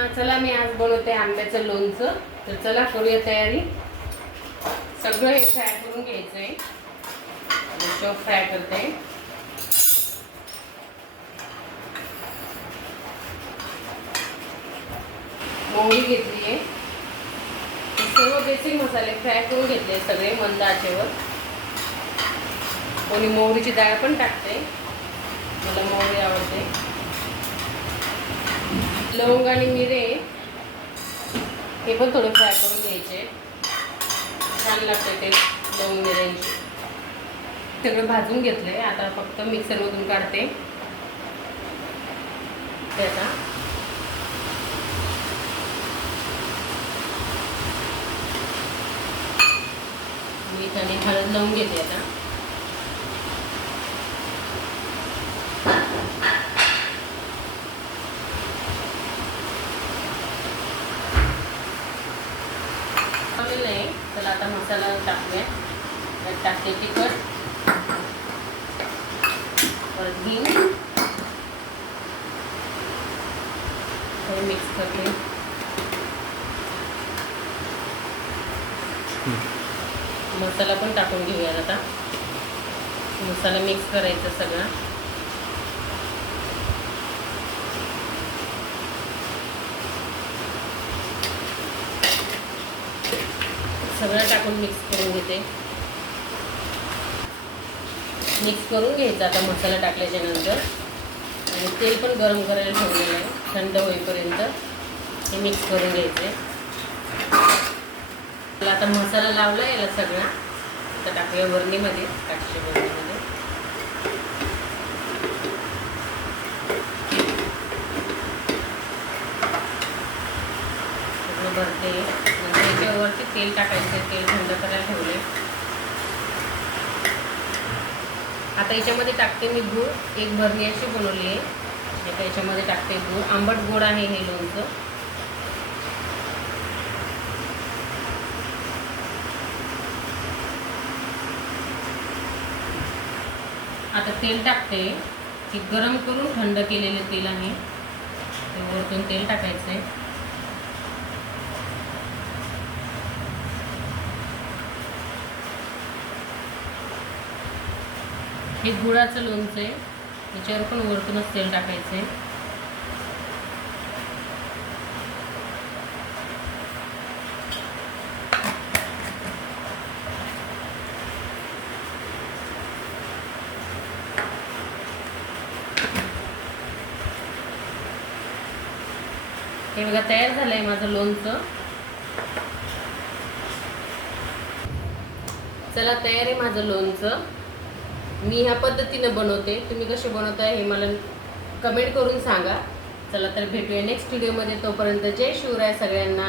चला मी आज बनवते आंब्याचं लोणचं. तर चला करूया तयारी. सगळं हे फ्राय करून घ्यायचं आहे शेव फ्राय करते. मोहरी घेतली आहे. सर्व बेसिक मसाले फ्राय करून घेतले सगळे मंद आचेवर. कोणी मोहरीची डाळ पण टाकते. मला मोहरी आवडते. लवंग आणि मिरे हे पण थोडे फ्राय करून घ्यायचे. छान लागते ते लवंग मिऱ्यांची. सगळं भाजून घेतलं आहे आता फक्त मिक्सरमधून काढते. ते आता. मीठ आणि हळद लावून घेते आता. आहे चला आता मसाला टाकूया. त्यात टाकते तिखट. परत हिंग. हे मिक्स करते. मसाला पण टाकून घेऊयात आता. मसाला मिक्स करायचा सगळा. सगळं टाकून मिक्स करून घेते. मिक्स करून घ्यायचं आता मसाला टाकल्याच्या नंतर. आणि तेल पण गरम करायला ठेवलेलं आहे. थंड होईपर्यंत हे मिक्स करून घ्यायचे. आता मसाला लावला याला सगळं. आता टाकूया वरणीमध्ये काठीच्या वरणीमध्ये. सगळं भरते तेल टाकायचं तेल थंड करायला ठेवले आता याच्यामध्ये टाकते मी गूळ एक भरणी अशी बनवली आहे. आता याच्यामध्ये टाकते गूळ. आंबट गोड आहे हे लोणचं. आता तेल टाकते. की गरम करून थंड केलेलं तेल आहे. ते वरतून तेल टाकायचं आहे हे गुळाचं लोणचं आहे. त्याच्यावर पण वरतूनच तेल टाकायचं आहे हे बघा तयार झालंय माझं लोणचं. चला तयार आहे माझं लोणचं. मी ह्या पद्धतीनं बनवते. तुम्ही कसे बनवताय हे मला कमेंट करून सांगा. चला तर भेटूया नेक्स्ट व्हिडिओमध्ये तोपर्यंत जय शिवराय सगळ्यांना.